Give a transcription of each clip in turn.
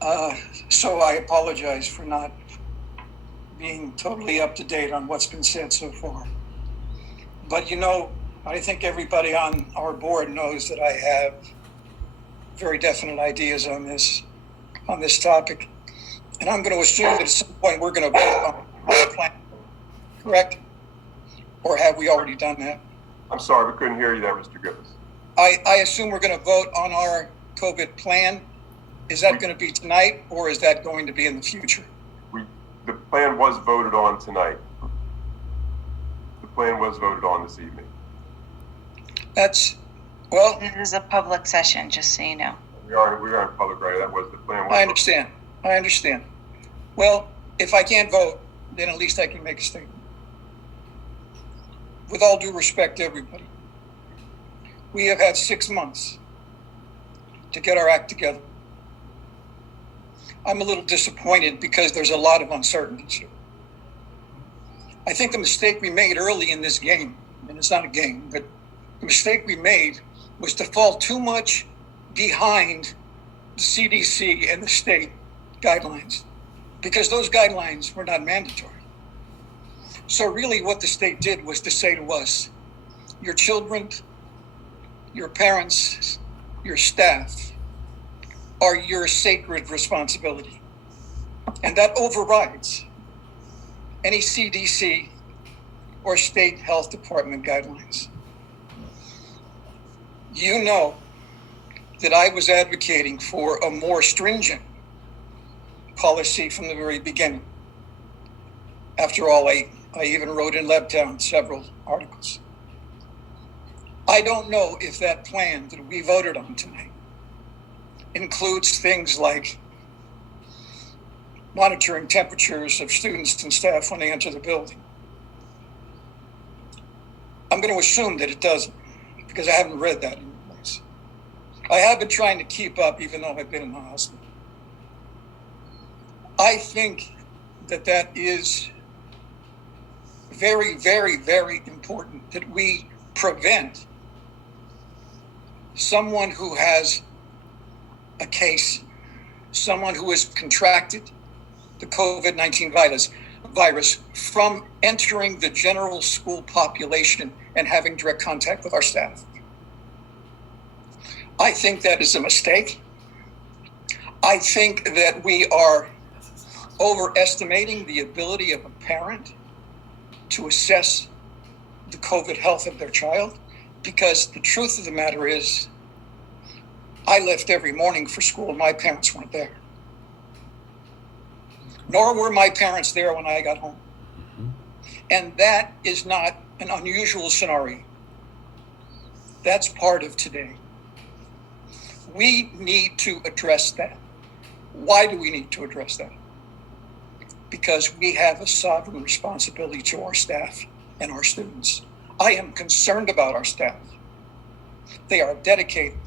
So I apologize for not being totally up to date on what's been said so far. But I think everybody on our board knows that I have very definite ideas on this topic. And I'm going to assume that at some point we're going to vote on the plan, correct? Or have we already done that? I'm sorry, we couldn't hear you there, Mr. Griffith. I assume we're going to vote on our COVID plan. Is that going to be tonight, or is that going to be in the future? The plan was voted on tonight. The plan was voted on this evening. It is a public session, just so you know. We are in public right. That was the plan. I understand. Well, if I can't vote, then at least I can make a statement. With all due respect to everybody, we have had 6 months to get our act together. I'm a little disappointed because there's a lot of uncertainties here. I think the mistake we made early in this game, and it's not a game, but the mistake we made was to fall too much behind the CDC and the state guidelines, because those guidelines were not mandatory. So really what the state did was to say to us, your children, your parents, your staff are your sacred responsibility. And that overrides any CDC or state health department guidelines. You know that I was advocating for a more stringent policy from the very beginning. After all, I even wrote in Lebtown several articles. I don't know if that plan that we voted on tonight includes things like monitoring temperatures of students and staff when they enter the building. I'm going to assume that it doesn't, because I haven't read that in place. I have been trying to keep up, even though I've been in the hospital. I think that is very, very, very important that we prevent someone who has a case, someone who has contracted the COVID-19 virus from entering the general school population and having direct contact with our staff. I think that is a mistake. I think that we are overestimating the ability of a parent to assess the COVID health of their child, because the truth of the matter is, I left every morning for school and my parents weren't there. Nor were my parents there when I got home. And that is not an unusual scenario. That's part of today. We need to address that. Why do we need to address that? Because we have a sovereign responsibility to our staff and our students. I am concerned about our staff. They are dedicated.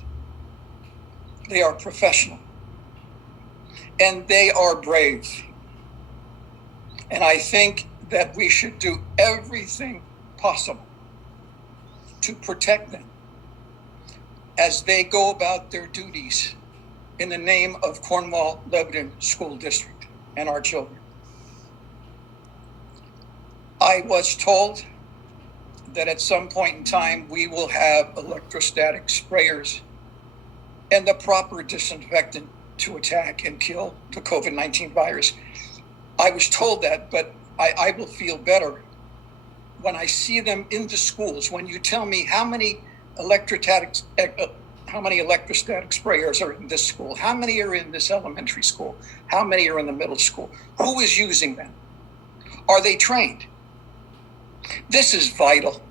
They are professional. And they are brave. And I think that we should do everything possible to protect them as they go about their duties in the name of Cornwall-Lebanon School District and our children. I was told that at some point in time, we will have electrostatic sprayers and the proper disinfectant to attack and kill the COVID-19 virus. I was told that, but I will feel better when I see them in the schools. When you tell me how many electrostatic sprayers are in this school, how many are in this elementary school, how many are in the middle school, who is using them? Are they trained? This is vital.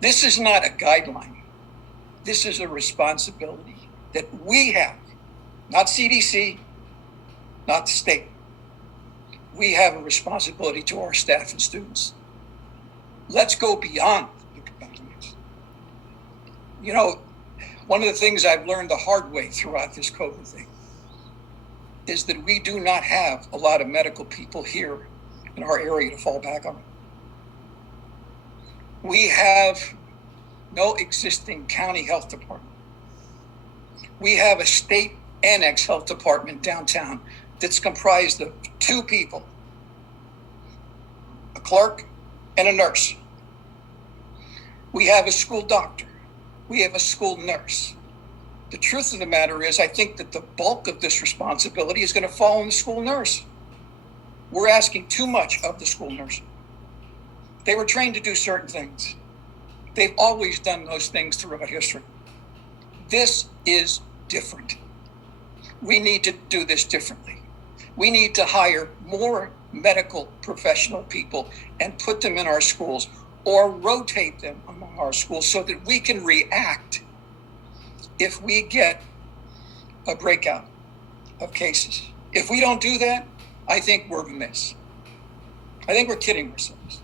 This is not a guideline. This is a responsibility that we have, not CDC, not the state. We have a responsibility to our staff and students. Let's go beyond the guidelines. You know, one of the things I've learned the hard way throughout this COVID thing is that we do not have a lot of medical people here in our area to fall back on. We have no existing county health department. We have a state annex health department downtown that's comprised of 2 people, a clerk and a nurse. We have a school doctor. We have a school nurse. The truth of the matter is, I think that the bulk of this responsibility is going to fall on the school nurse. We're asking too much of the school nurse. They were trained to do certain things. They've always done those things throughout history. This is different. We need to do this differently. We need to hire more medical professional people and put them in our schools, or rotate them among our schools so that we can react if we get a breakout of cases. If we don't do that, I think we're amiss. I think we're kidding ourselves.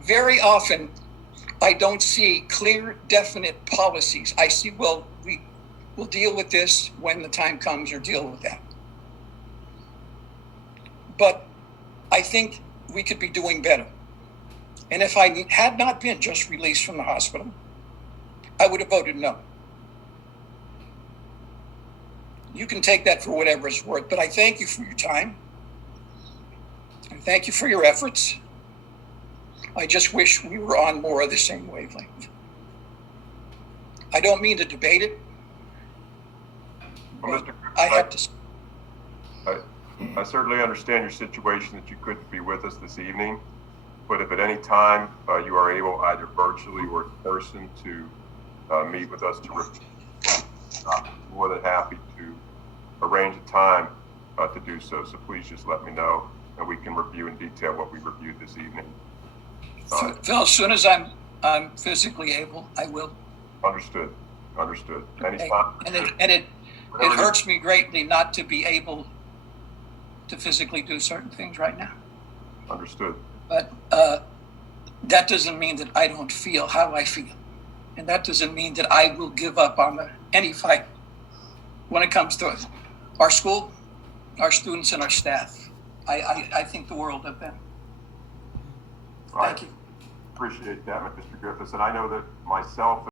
Very often, I don't see clear, definite policies. I see, well, we'll deal with this when the time comes, or deal with that. But I think we could be doing better. And if I had not been just released from the hospital, I would have voted no. You can take that for whatever it's worth, but I thank you for your time. And thank you for your efforts. I just wish we were on more of the same wavelength. I don't mean to debate it. Well, Mr. I have to. I certainly understand your situation, that you couldn't be with us this evening, but if at any time you are able, either virtually or in person, to meet with us to review, I'm more than happy to arrange a time to do so. So please just let me know, and we can review in detail what we reviewed this evening. Phil, as soon as I'm physically able, I will. Understood. Okay. And it hurts me greatly not to be able to physically do certain things right now. Understood. But that doesn't mean that I don't feel how I feel. And that doesn't mean that I will give up on any fight when it comes to our school, our students, and our staff. I think the world of them. Thank you. Appreciate that, Mr. Griffith. And I know that myself